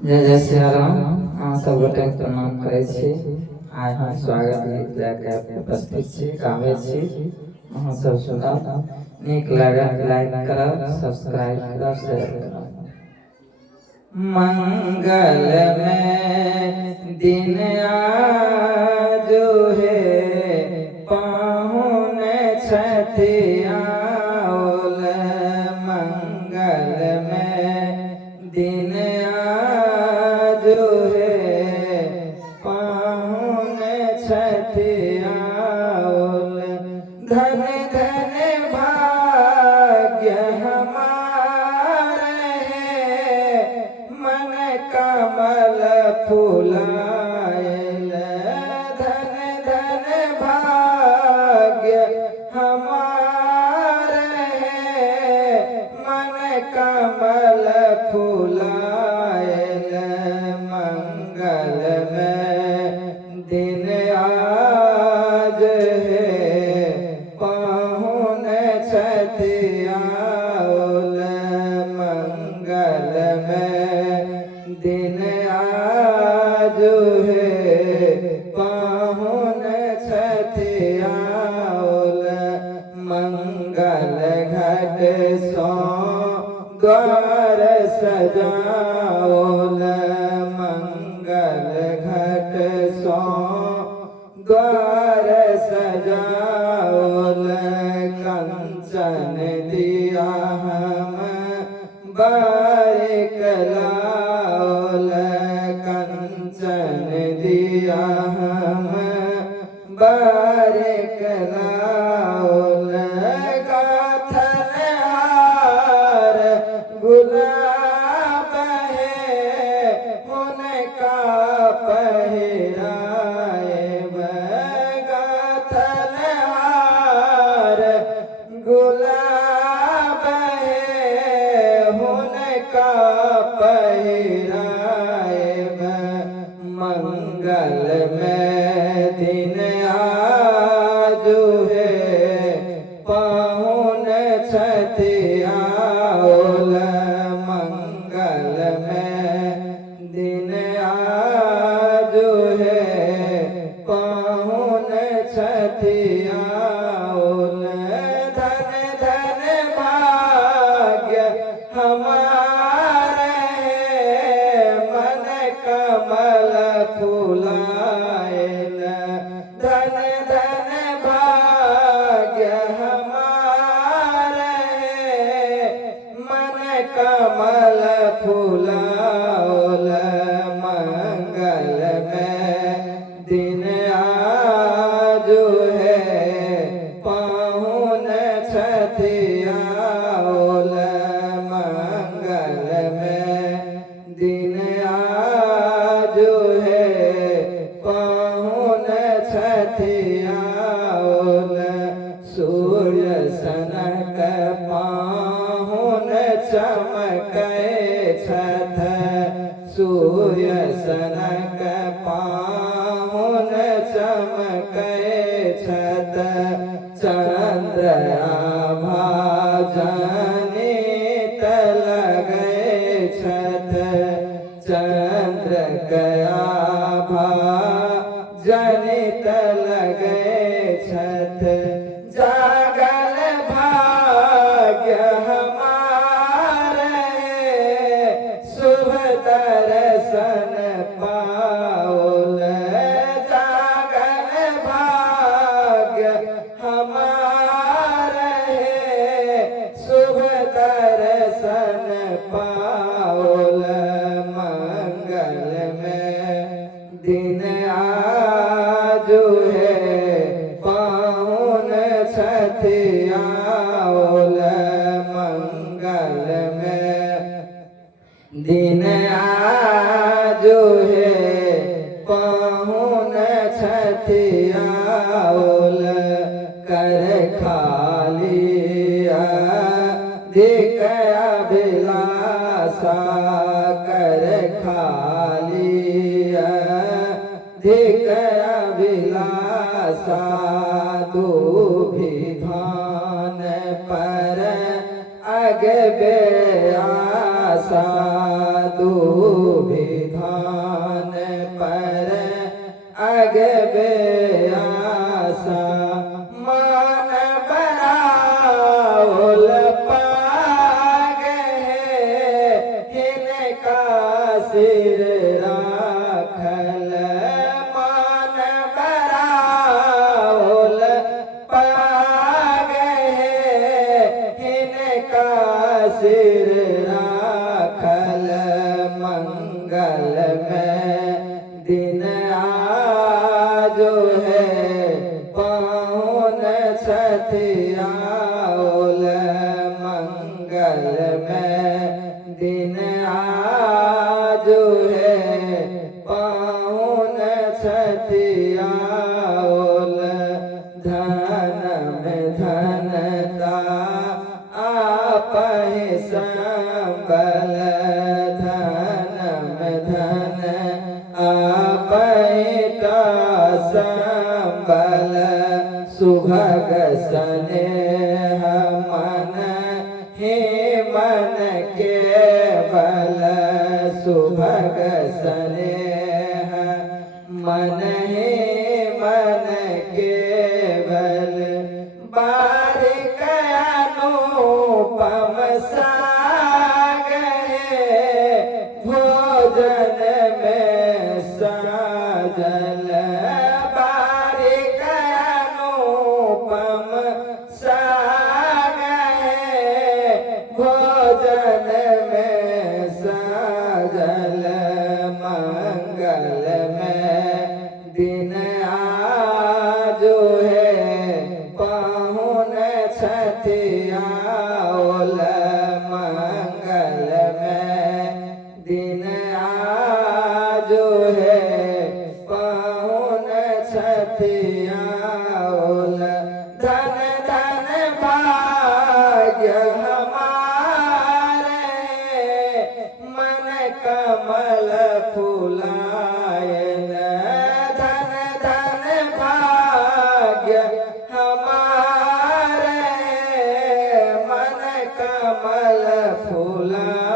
जय जय श्री राम। अहाँ सब गोटे प्रणाम करै छी। आइ हम स्वागत गीत लेके उपस्थित छी, गाबै छी। अहाँ सब सुनब, नीक लागत लाइक करब, सब्सक्राइब करब, शेयर करब। मंगल में दिन आजो है, पाहुन छथि आओल। मंगल में दिन आजो है, पाहुन छथि आओल। धन धन भाग्य हमारे है, मन कमल फुलायल। धन धन भाग्य हमारे है, मन कमल फुलायल। मंगल में दिन आज है, पाहुन छथि आओल। मंगल में दिन आज है, पाहुन छथि आओल। मंगल घट सो द्वार सजाओल। मंगल घट सो द्वार सजाओल। कंचन दिया हम बारिक लाओल। कंचन दिया हम बारिक लाओल। गाथन हार गुलाब है, उनका पहिराएब। गाथन हार गुलाब है, उनका पहिराएब। मंगल में दिन आजो है, पाहुन छथि आओल। मंगल में दिन आजो है, पाहुन छथि आओल। धन धन भाग्य हमारे है, मन कमल फुलायल। धन धन भाग्य हमारे है, मन कमल फुलाओल। मंगल में दिन आजो है, पाहुन छथि आओल। मंगल में दिन आजो है, पाहुन छथि आओल। सूर्य सनक पाहुन चमकै छथ। सूर्य सनक पाहुन चमकै छथ। चंद्र आभा जनित लगै छथ। चंद्र आभा जनित लगै छथ। जागल भाग्य हमारे, शुभ दर्शन पाओल। जागल भाग्य हमारे है, शुभ दर्शन पाओल। मंगल में दिन आजो है, पाहुन छथि आओल। मंगल में दिन आजो है, पाहुन छथि आओल। कर खाली अधिक अभिलाषा, कर खाली अधिक अभिलाषा। दुभिधान पर अगबे आशा। दुभिधान हिनका सिर राखल मान बराओल पाग है हिनका सिर राखल मंगल में दिन आजो है पाहुन छठियाओल मंगल में दिन आजो है पाहुन छठियाओल धन में धनता आपहि संबल धन में धन आपहि संबल सुभग स्नेह मन ही मन के बल सुभग स्नेह मन ही मन के बल बारिक अनुपम साग है भोजन में साजल बारिक अनुपम साग है भोजन में साजल मंगल में दिन आजो है पाहुन छठियाओल मंगल में दिन आजो है पाहुन छठियाओल धन धन भाग्य हमारे मन कमल फुलायन धन धन भाग्य हमारे मन कमल फुलायन